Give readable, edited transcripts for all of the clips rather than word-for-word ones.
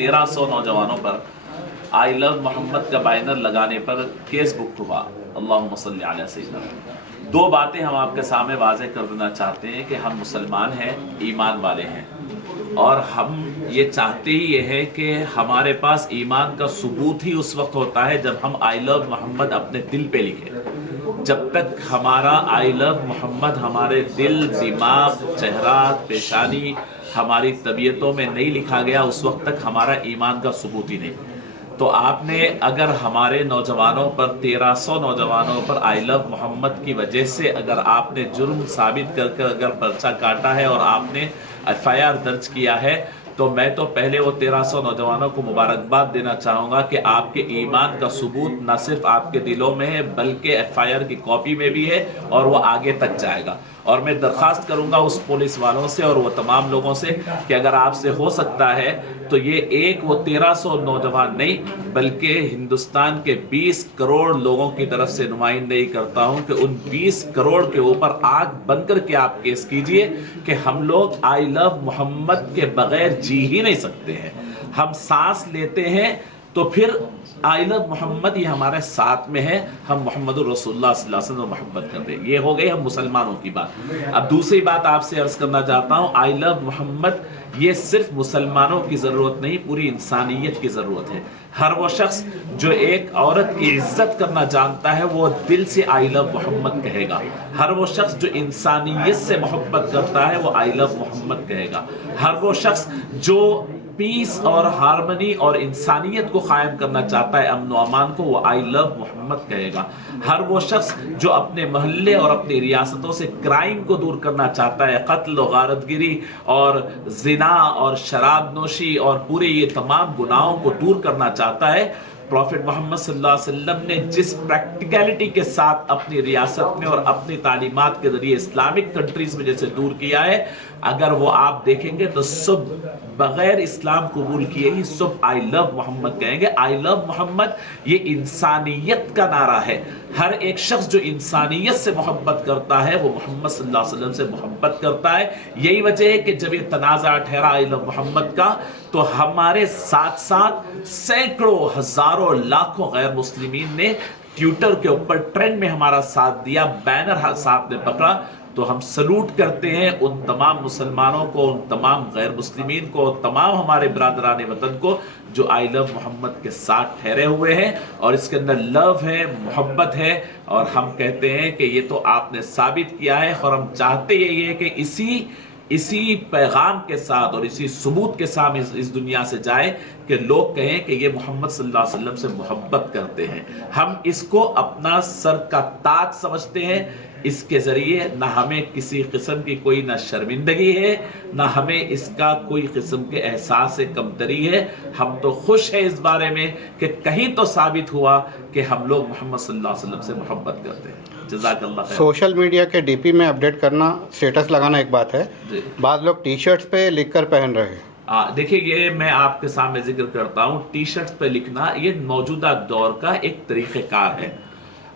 1300 नौजवानों पर I love Mohammad का बैनर लगाने पर केस बुक हुआ। अल्लाहुम्मा सल्ली अला सय्यिदना। दो बातें हम आपके सामने वाज़ेह कर देना चाहते हैं कि हम मुसलमान हैं, ईमान वाले हैं, और हम ये चाहते ही ये है कि हमारे पास ईमान का सबूत ही उस वक्त होता है जब हम आई लव मोहम्मद अपने दिल पे लिखें। जब तक हमारा आई लव मोहम्मद हमारे दिल, दिमाग, चेहरा, पेशानी, हमारी तबीयतों में नहीं लिखा गया, उस वक्त तक हमारा ईमान का सबूत ही नहीं। तो आपने अगर हमारे नौजवानों पर 1300 नौजवानों पर आई लव मोहम्मद की वजह से अगर आपने जुर्म साबित करके अगर पर्चा काटा है और आपने एफआईआर दर्ज किया है, तो मैं तो पहले वो 1300 नौजवानों को मुबारकबाद देना चाहूँगा कि आपके ईमान का सबूत न सिर्फ आपके दिलों में है बल्कि एफआईआर की कॉपी में भी है और वो आगे तक जाएगा। और मैं दरख्वास्त करूंगा उस पुलिस वालों से और वो तमाम लोगों से कि अगर आपसे हो सकता है तो ये एक वो 1300 नौजवान नहीं बल्कि हिंदुस्तान के 20 करोड़ लोगों की तरफ से नुमाइंदगी करता हूं कि उन 20 करोड़ के ऊपर आग बंद करके आप केस कीजिए कि हम लोग आई लव मोहम्मद के बगैर जी ही नहीं सकते हैं। हम सांस लेते हैं तो फिर आई लव मोहम्मद ये हमारे साथ में है, हम मोहम्मद रसूलुल्लाह सल्लल्लाहु अलैहि वसल्लम मोहब्बत करते हैं। ये हो गई हम मुसलमानों की बात। अब दूसरी बात आपसे अर्ज करना चाहता हूँ, आई लव मोहम्मद ये सिर्फ मुसलमानों की ज़रूरत नहीं, पूरी इंसानियत की ज़रूरत है। हर वो शख्स जो एक औरत की इज्जत करना जानता है वो दिल से आई लव मोहम्मद कहेगा। हर वो शख्स जो इंसानियत से मोहब्बत करता है वो आई लव मोहम्मद कहेगा। हर वो शख्स जो पीस और हारमनी और इंसानियत को कायम करना चाहता है, अमन व अमान को, वो आई लव मोहम्मद कहेगा। हर वो शख्स जो अपने महल्ले और अपनी रियासतों से क्राइम को दूर करना चाहता है, कत्ल और गारतगिरी और जिना और शराब नोशी और पूरे ये तमाम गुनाहों को दूर करना चाहता है, प्रॉफिट मोहम्मद सल्लल्लाहु अलैहि वसल्लम ने जिस प्रैक्टिकलिटी के साथ अपनी रियासत में और अपनी तालीमात के जरिए इस्लामिक कंट्रीज में जैसे दूर किया है, अगर वो आप देखेंगे तो सब बगैर इस्लाम कबूल किए ही सब आई लव मोहम्मद कहेंगे। आई लव मोहम्मद ये इंसानियत का नारा है। हर एक शख्स जो इंसानियत से मोहब्बत करता है वो मोहम्मद सल्लल्लाहु अलैहि वसल्लम से मोहब्बत करता है। यही वजह है कि जब ये तनाज़ा ठहरा आई लव मोहम्मद का, तो हमारे साथ साथ सैकड़ों, हजारों, लाखों गैर मुस्लिमीन ने ट्विटर के ऊपर ट्रेंड में हमारा साथ दिया, बैनर साथ में पकड़ा। तो हम सलूट करते हैं उन तमाम मुसलमानों को, उन तमाम गैर मुस्लिमीन को, तमाम हमारे बरादरान वतन को जो आई लव मोहम्मद के साथ ठहरे हुए हैं और इसके अंदर लव है, मोहब्बत है। और हम कहते हैं कि ये तो आपने साबित किया है और हम चाहते यही है कि इसी पैगाम के साथ और इसी सबूत के साथ इस दुनिया से जाए कि लोग कहें कि ये मोहम्मद सल्लल्लाहु अलैहि वसल्लम से मोहब्बत करते हैं। हम इसको अपना सर का ताज समझते हैं। इसके ज़रिए ना हमें किसी किस्म की कोई ना शर्मिंदगी है, ना हमें इसका कोई किस्म के एहसास से कमतरी है। हम तो खुश हैं इस बारे में कि कहीं तो साबित हुआ कि हम लोग मोहम्मद सल्लल्लाहु अलैहि वसल्लम से मोहब्बत करते हैं। जज़ाकल्लाह खैर। सोशल मीडिया के डीपी में अपडेट करना, स्टेटस लगाना एक बात है, बाद लोग टी शर्ट्स पे लिख कर पहन रहे हैं। देखिए, ये मैं आपके सामने जिक्र करता हूँ, टी शर्ट्स पे लिखना ये मौजूदा दौर का एक तरीक़ेकार है।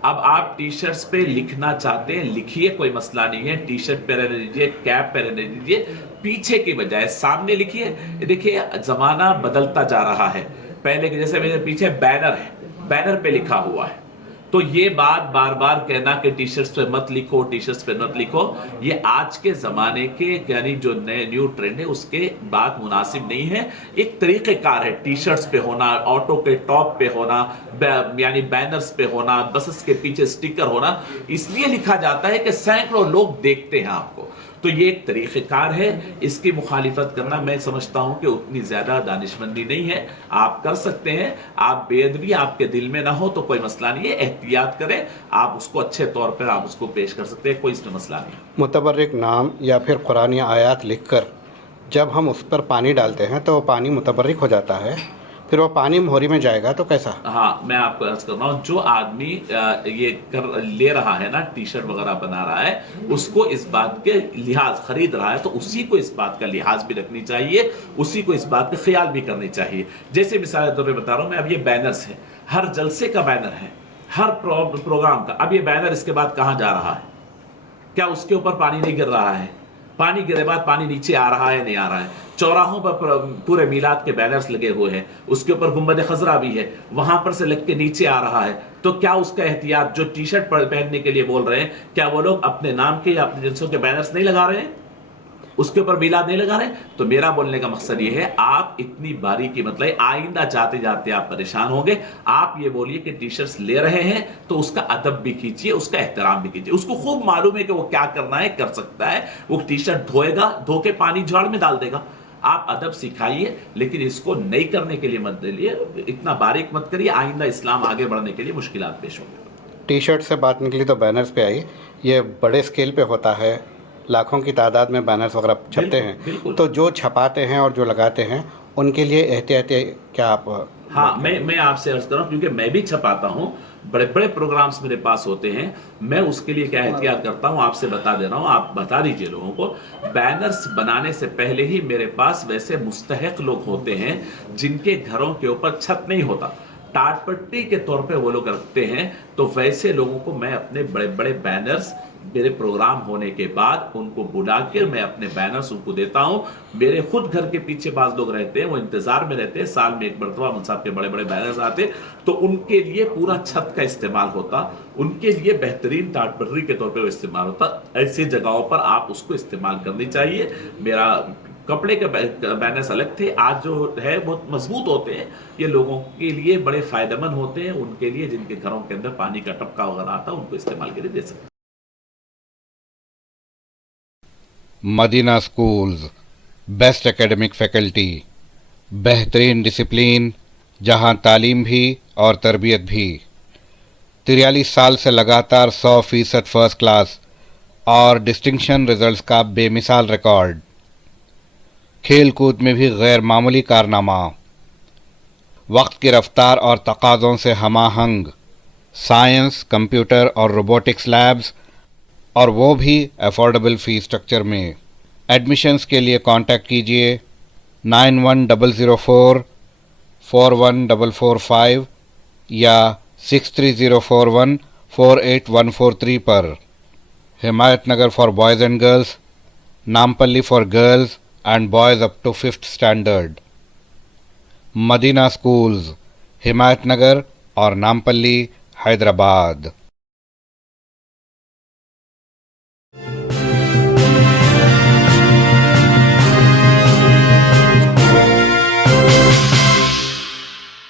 अब आप टी शर्ट्स पे लिखना चाहते हैं, लिखिए, कोई मसला नहीं है। टी शर्ट पे रहने दीजिए, कैप पे रहने दीजिए, पीछे की बजाय सामने लिखिए। देखिए, ज़माना बदलता जा रहा है। पहले के जैसे मेरे पीछे बैनर है, बैनर पे लिखा हुआ है, तो ये बात बार बार कहना कि टी शर्ट्स पे मत लिखो, टी शर्ट्स पे मत लिखो, ये आज के ज़माने के यानी जो नए न्यू ट्रेंड है उसके बात मुनासिब नहीं है। एक तरीक़ेकार है टी शर्ट्स पे होना, ऑटो के टॉप पे होना, यानी बैनर्स पे होना, बसेस के पीछे स्टिकर होना, इसलिए लिखा जाता है कि सैकड़ों लोग देखते हैं आपको। तो ये एक तरीक़ेकार है, इसकी मुखालिफत करना मैं समझता हूँ कि उतनी ज़्यादा दानिशमंदी नहीं है। आप कर सकते हैं, आप बेअदबी आपके दिल में ना हो तो कोई मसला नहीं है, एहतियात करें, आप उसको अच्छे तौर पर आप उसको पेश कर सकते हैं, कोई इसमें मसला नहीं है। मुतबर्रिक नाम या फिर कुरान या आयात लिखकर जब हम उस पर पानी डालते हैं तो वो पानी मुतबर्रिक हो जाता है, फिर वो पानी मोहरी में जाएगा तो कैसा? हाँ, मैं आपको अर्ज कर रहा हूँ, जो आदमी ये कर ले रहा है ना, टी शर्ट वगैरह बना रहा है, उसको इस बात के लिहाज खरीद रहा है तो उसी को इस बात का लिहाज भी रखनी चाहिए, उसी को इस बात का ख्याल भी करनी चाहिए। जैसे मिसाल के तौर पर बता रहा हूँ मैं, अब ये बैनर्स है, हर जलसे का बैनर है, हर प्रोग्राम का। अब ये बैनर इसके बाद कहाँ जा रहा है? क्या उसके ऊपर पानी नहीं गिर रहा है? पानी गिरे बाद पानी नीचे आ रहा है, नहीं आ रहा है? چوراہوں پر پورے میلاد کے بینرز لگے ہوئے ہیں، اس کے اوپر گنبد خضرا بھی ہے، وہاں پر سے لگ کے نیچے آ رہا ہے، تو کیا اس کا احتیاط جو ٹی شرٹ پہننے کے لیے بول رہے ہیں، کیا وہ لوگ اپنے نام کے یا اپنے جنسوں کے بینرز نہیں لگا رہے ہیں، اس کے اوپر میلاد نہیں لگا رہے ہیں؟ تو میرا بولنے کا مقصد یہ ہے، آپ اتنی باریکی مطلب آئندہ جاتے جاتے آپ پریشان ہوں گے، آپ یہ بولیے کہ ٹی شرٹس لے رہے ہیں تو اس کا ادب بھی کیجیے، اس کا احترام بھی کیجیے، اس کو خوب معلوم ہے کہ وہ کیا کرنا ہے، کر سکتا ہے، وہ ٹی شرٹ دھوئے گا، دھو کے پانی جھاڑ میں ڈال دے گا، آپ ادب سکھائیے، لیکن اس کو نہیں کرنے کے لیے مت دیلیے، اتنا باریک مت کریے، آئندہ اسلام آگے بڑھنے کے لیے مشکلات پیش ہوں گے۔ ٹی شرٹ سے بات نکلی تو بینرز پہ آئی، یہ بڑے اسکیل پہ ہوتا ہے، لاکھوں کی تعداد میں بینرز وغیرہ چھپتے ہیں، بالکل۔ تو جو چھپاتے ہیں اور جو لگاتے ہیں ان کے لیے احتیاطی کیا آپ؟ ہاں، میں آپ سے عرض کروں، کیونکہ میں بھی چھپاتا ہوں، بڑے بڑے پروگرامز میرے پاس ہوتے ہیں، میں اس کے لیے کیا احتیاط کرتا ہوں آپ سے بتا دے رہا ہوں، آپ بتا دیجئے لوگوں کو، بینرز بنانے سے پہلے ہی میرے پاس ویسے مستحق لوگ ہوتے ہیں جن کے گھروں کے اوپر چھت نہیں ہوتا، ٹاٹ پٹی کے طور پہ وہ لوگ رکھتے ہیں، تو ویسے لوگوں کو میں اپنے بڑے بڑے بینرز میرے پروگرام ہونے کے بعد ان کو بلا کر میں اپنے بینرز ان کو دیتا ہوں۔ میرے خود گھر کے پیچھے بعض لوگ رہتے ہیں، وہ انتظار میں رہتے ہیں، سال میں ایک مرتبہ ان صاحب کے بڑے بڑے بینرز آتے، تو ان کے لیے پورا چھت کا استعمال ہوتا، ان کے لیے بہترین ٹاٹ پٹری کے طور پہ وہ استعمال ہوتا۔ ایسی جگہوں پر آپ اس کو استعمال کرنی چاہیے۔ میرا کپڑے کے بینرز الگ تھے، آج جو ہے بہت مضبوط ہوتے ہیں، یہ لوگوں کے لیے بڑے فائدہ مند ہوتے ہیں، ان کے لیے جن کے گھروں کے اندر پانی کا ٹپکا وغیرہ آتا ان کو استعمال کے لیے دے سکتے ہیں۔ مدینہ اسکولز، بیسٹ اکیڈمک فیکلٹی، بہترین ڈسپلین، جہاں تعلیم بھی اور تربیت بھی، 43 سال سے لگاتار 100% فرسٹ کلاس اور ڈسٹنکشن رزلٹس کا بے مثال ریکارڈ، کھیل کود میں بھی غیر معمولی کارنامہ، وقت کی رفتار اور تقاضوں سے ہم آہنگ، سائنس، کمپیوٹر اور روبوٹکس لیبز، اور وہ بھی افورڈیبل فی اسٹرکچر میں۔ ایڈمیشنز کے لیے کانٹیکٹ کیجیے 9100441445 یا 6304148143 پر۔ Himayat Nagar for boys and girls, Nampally for girls and boys up to 5th standard. Madina schools, Himayat Nagar اور نامپلی، حیدرآباد۔